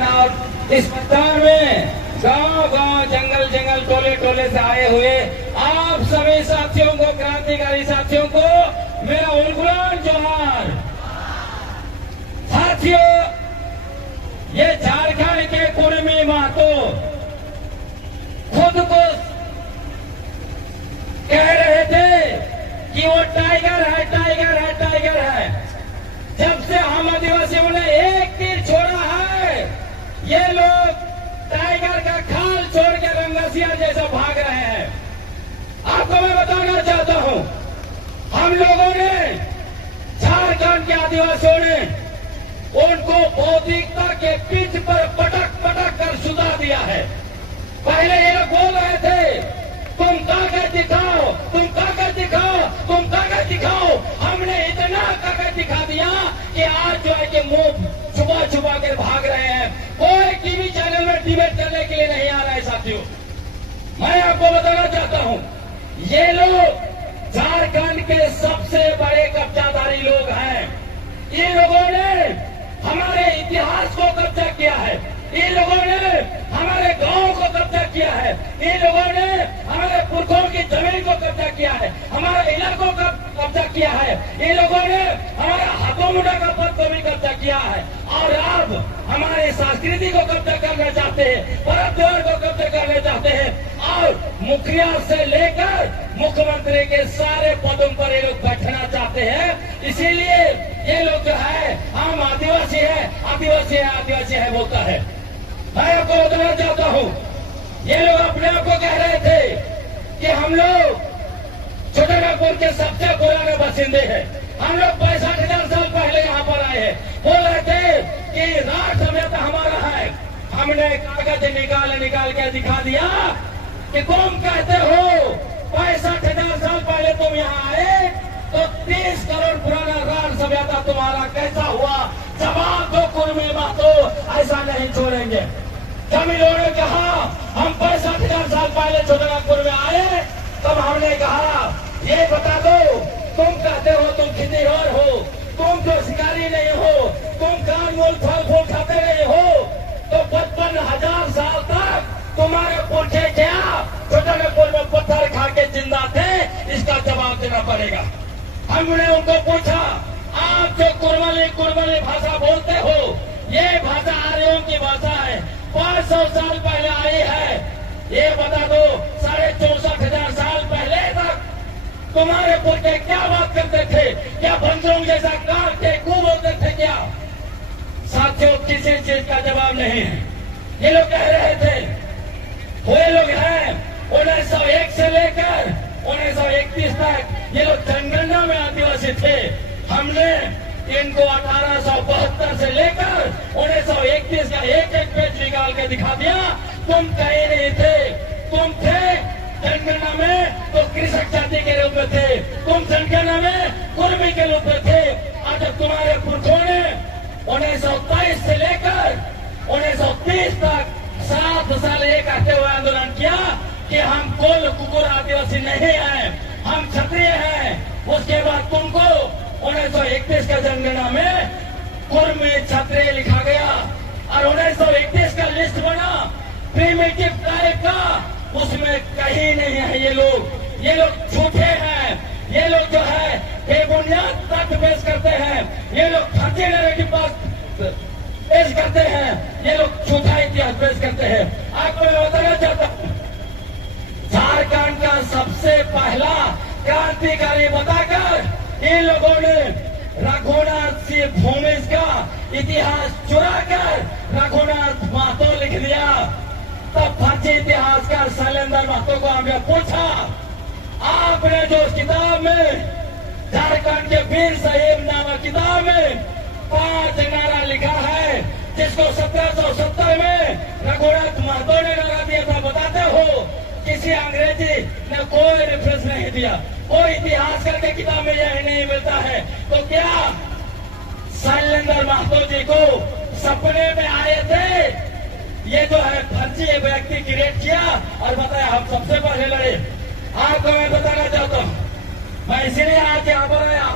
मैदान और इस मैदान में गांव-गांव, जंगल-जंगल, टोले-टोले से आए हुए आप सभी साथियों को, क्रांतिकारी साथियों को मेरा उलगुलान जोहार। साथियों, ये झारखंड के कुर्मी महतो खुद को कह रहे थे कि वो टाइगर है, टाइगर है, टाइगर है। जब से हम आदिवासियों ने एक तीर छोड़ा है, ये लोग टाइगर का खाल छोड़ के रंगसिया जैसा भाग रहे हैं। आपको मैं बताना चाहता हूं, हम लोगों ने, झारखंड के आदिवासियों ने उनको बौद्धिकता के पीठ पर पटक पटक कर सुधा दिया है। पहले ये लोग बोल रहे थे तुम ताकत दिखाओ, तुम ताकत दिखाओ, तुम ताकत दिखाओ। हमने इतना ताकत दिखा दिया कि आज जो है कि मुंह छुपा छुपा कर भाग रहे हैं। कोई टीवी चैनल में डिबेट करने के लिए नहीं आ रहा है। साथियों, मैं आपको बताना चाहता हूं, ये लोग झारखंड के सबसे बड़े कब्जाधारी लोग हैं। ये लोगों ने हमारे इतिहास को कब्जा किया है, इन लोगों ने हमारे गांव को कब्जा किया है, इन लोगों ने हमारे पुरखों की जमीन को कब्जा किया है, हमारे इलाकों का कब्जा किया है, इन लोगों ने हमारा हाथों मुंडा का पद को भी कब्जा किया है। और अब हमारी संस्कृति को कब्जा करना चाहते हैं, परम त्योहार को कब्जा करना चाहते हैं और मुखिया से लेकर मुख्यमंत्री के सारे पदों पर ये लोग बैठना चाहते हैं। इसीलिए ये लोग जो है हम आदिवासी है, आदिवासी है, आदिवासी है बोलता है। मैं आपको बताना चाहता हूं, ये लोग अपने आप को कह रहे थे कि हम लोग छोटानागपुर के सबसे पुराने बासिंदे हैं, हम लोग 65,000 साल पहले यहाँ पर आए हैं। बोल रहे थे कि राज सभ्यता हमारा है। हमने कागज निकाल के दिखा दिया कि तुम कहते हो 65,000 साल पहले तुम यहाँ आए, तो 30 करोड़ पुराना राज सभ्यता तुम्हारा कैसा हुआ? जवाब दो कुर्मी महतो, ऐसा नहीं छोड़ेंगे। जब इन लोगों ने कहा हम 65,000 साल पहले छोटानागपुर में आए, तब हमने कहा ये बता दो, तुम कहते हो तुम खितीहर हो, तुम जो शिकारी नहीं हो, तुम कान मूल फल फूल खाते नहीं हो, तो 55,000 साल तक तुम्हारे पुरखे क्या छोटानागपुर में पत्थर खा के जिंदा थे? इसका जवाब देना पड़ेगा। हमने उनको पूछा, आप जो कुर्मली भाषा बोलते हो, ये भाषा आर्यों की भाषा है, 500 साल पहले आई है। ये बता दो 64,500 साल पहले तक तुम्हारे पुरखे क्या बात करते थे? क्या बंदरों जैसा काटते कू बोलते थे क्या? साथियों, किसी चीज का जवाब नहीं है। ये लोग कह रहे थे, वो लोग हैं 1901 से लेकर 1931 तक ये लोग जनगणना में आदिवासी थे। हमने इनको 1872 से लेकर 1931 का एक एक पेज निकाल के दिखा दिया। तुम कहीं नहीं थे, तुम थे जनगणना में तो कृषक जाति के रूप में थे, तुम जनगणना में कुर्मी के रूप में थे। आज तुम्हारे पुरखों ने 1923 से लेकर 1930 तक 7 साल ये कहते हुए आंदोलन किया कि हम कोल कुकुर आदिवासी नहीं हैं, हम क्षत्रिय हैं। उसके बाद तुमको 1931 का जनगणना में कुर्मी क्षत्रिय लिखा गया और 1931 का लिस्ट बना प्रीमिटिव टाइप का, उसमें कहीं नहीं है। ये लोग झूठे हैं, ये लोग जो है बेबुनियाद तथ्य पेश करते हैं, ये लोग फर्जी नैरेटिव पेश करते हैं, ये लोग झूठा इतिहास पेश करते हैं। आपको मैं बताना चाहता हूं, झारखंड का सबसे पहला क्रांतिकारी बताकर इन लोगों ने रघुनाथ सिंह भूमिज का इतिहास चुराकर रघुनाथ महतो लिख दिया। तब फर्जी इतिहासकार शैलेंद्र महतो को हमने पूछा, आपने जो किताब में झारखंड के वीर साहिब नामक किताब में 5 नारा लिखा है, जिसको 1770 में रघुनाथ महतो ने लगा दिया था, बताते हो किसी अंग्रेजी ने कोई रेफरेंस नहीं दिया, कोई इतिहासकार के किताब में यह नहीं मिलता है। तो क्या शैलेंद्र महतो जी को सपने में आए थे? ये जो है फर्जी व्यक्ति क्रिएट किया और बताया हम सबसे पहले लड़े। आपको मैं बताना चाहता हूँ, मैं इसीलिए आज यहाँ पर आया,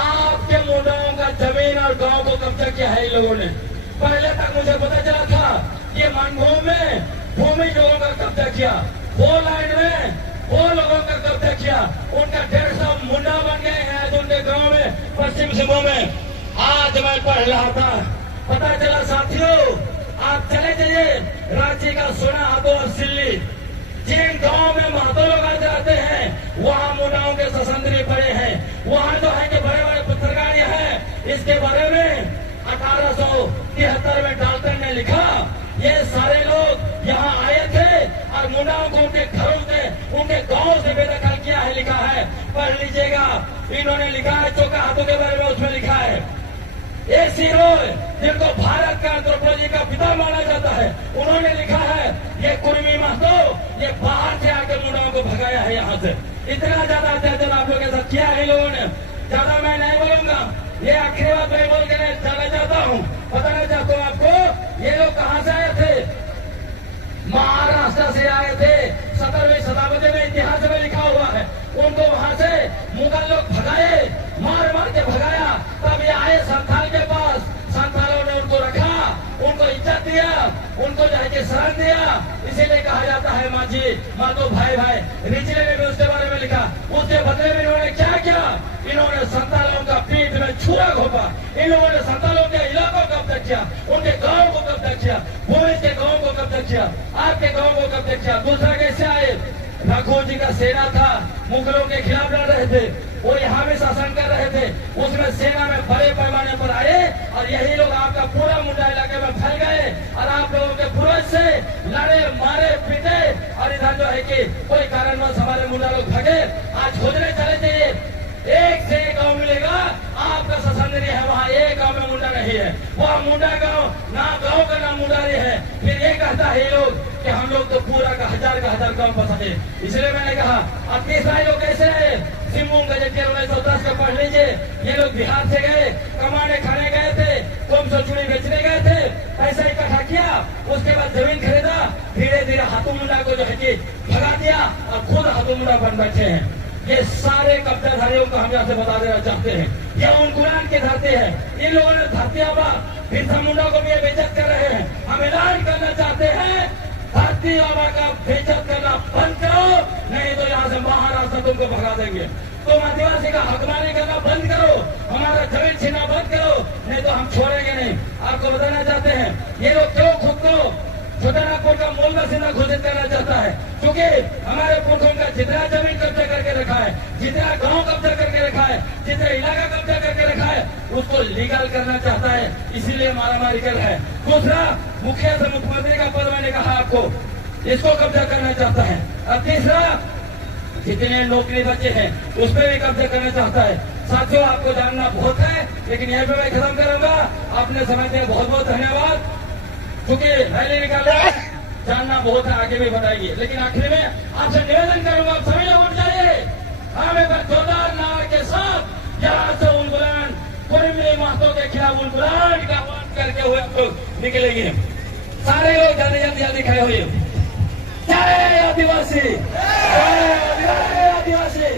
आपके मुंडाओं का जमीन और गांव को कब्जा किया है इन लोगों ने। पहले तक मुझे पता चला मानभूमि में भूमि लोगों का कब्जा किया, 4 लाइन में वो लोगों का कब्जा किया, उनका 150 मुंडा बन गए हैं आज उनके गांव में, पश्चिम सिंहभूम में। आज मैं पढ़ रहा था, पता चला साथियों, आप चले जाइए रांची का सोना हाथों और सिल्ली, जिन गांव में महतो लोग आज रहते हैं वहां मुंडाओं के ससंदरी पड़े हैं, वहां जो है कि बड़े बड़े पत्रकारियां हैं। इसके बारे में 1873 में डाल्टन ने लिखा, ये सारे लोग यहाँ आए थे और मुंडाओं को उनके घरों से, उनके गांव से बेदखल किया है, लिखा है, पढ़ लीजिएगा। इन्होंने लिखा है चौका हाथों के बारे में, उसमें लिखा है एसी रॉय, जिनको भारत का एंथ्रोपोलॉजी का पिता माना जाता है, उन्होंने लिखा है ये कुर्मी महतो ये बाहर से आकर मुंडाओं को भगाया है यहाँ से। इतना ज्यादा अत्याचार आप लोगों के साथ किया है लोगों ने। ज्यादा मैं नहीं बोलूंगा, ये आखिरी बात मैं बोल के जाना चाहता हूँ, बताना चाहता हूँ आपको, ये लोग कहाँ से आए थे? महाराष्ट्र से आए थे। 17वीं शताब्दी में इतिहास में लिखा हुआ है, उनको वहां से मुगल लोग भगाए, मार मार के भगाया, तब ये आए संथाल के पास, संथालों ने उनको रखा, उनको इज्जत दिया, उनको जाके शरण दिया। इसीलिए कहा जाता है मांझी मातो भाई भाई। रिचले ने भी उसके बारे में लिखा, उसके बदले में इन्होंने क्या किया? इन्होंने संथालों का पीठ में छुरा घोपा, इन लोगों ने संथालों के इलाकों को कब्जा किया, उनके गांव को कब्जा किया, भूमि के गांव को कब्जा किया, आपके गांव को कब्जा किया। दूसरा कैसे आए? रघु जी का सेना था, मुगलों के खिलाफ लड़ रहे थे, वो यहाँ भी शासन कर रहे थे, उसमें सेना में बड़े पैमाने पर आए और यही लोग आपका पूरा मुंडा इलाके में फैल गए और आप लोगों के पूर्वज से लड़े मारे पीटे और इधर जो है कि कोई कारणवश हमारे मुंडा लोग भगे। आज खोजने चले जाइए, एक से एक गांव मिलेगा आपका ससंदरी है, वहाँ एक गांव में मुंडा नहीं है, वह मुंडा गांव ना गांव का नाम मुंडारी है। फिर ये कहता है ये लोग कि हम लोग तो पूरा का हजार गांव पसंदे। इसलिए मैंने कहा अब तीसरा लोग कैसे है? सिंहभूम गजट के 1910 का पढ़ लीजिए। ये लोग बिहार से गए, कमाने खाने गए थे, कम सौ चूड़ी बेचने गए थे, पैसा इकट्ठा किया, उसके बाद जमीन खरीदा, धीरे धीरे हाथों मुंडा को जो है कि भगा दिया और खुद हाथों मुंडा बन बैठे हैं। ये सारे कब्जाधारियों को हम यहाँ से बता देना चाहते हैं, ये उनगुलान की धरती है। इन लोगों ने धरती आबा बिरसा मुंडा को भी बेइज्जत कर रहे हैं। हम ऐलान करना चाहते हैं, धरती आबा का बेइज्जत करना बंद करो, नहीं तो यहाँ से महाराष्ट्र तुमको भगा देंगे। तुम आदिवासी का हकमानी करना बंद करो, हमारा जमीन छीनना बंद करो, नहीं तो हम छोड़ेंगे नहीं। आपको बताना चाहते हैं ये लोग क्यों खुद को छोटानागपुर का मूल बासिंदा घोषित करना चाहता है, क्योंकि हमारे पुरखों का जितना जमीन कब्जा करके रखा है, जितना गांव कब्जा करके रखा है, जितना इलाका कब्जा करके रखा है, उसको लीगल करना चाहता है, इसीलिए मारामारी कर रहा है। दूसरा, मुखिया से मुख्यमंत्री का पद मैंने कहा आपको, इसको कब्जा करना चाहता है। और तीसरा, जितने नौकरी बचे हैं उस पर भी कब्जा करना चाहता है। साथियों आपको जानना बहुत है, लेकिन यहीं पर मैं खत्म करूंगा। आपने समझ दिया, बहुत बहुत धन्यवाद। क्योंकि रैली निकालना जानना बहुत है, आगे भी बताएंगे, लेकिन आखिर में आपसे निवेदन करूंगा, आप सभी लोग उठ जाइए, हम एक बार जोरदार नारे के साथ यहाँ से उलगुलान कुर्मी महतो के खिलाफ उलगुलान का आह्वान करके हुए हम लोग निकलेंगे। सारे लोग जल्दी जल्दी खड़े हुए। जय आदिवासी, जय आदिवासी।